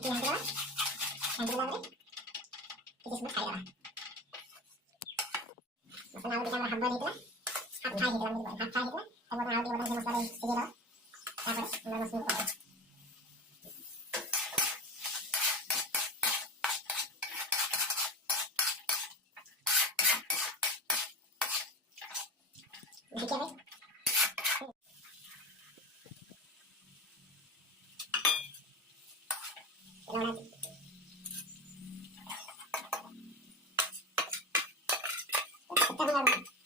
কিছু সময় খাই দেওয়া মশলা আলু দিকে আমরা হাফ বয়েল দিলাম হাফ ফ্রাই দিলাম হাফ ফ্রাই দিলাম তারপর আলু দিয়ে মশলা দিয়ে দাও তারপরে আমরা মশলা করব ঠিক আছে এটা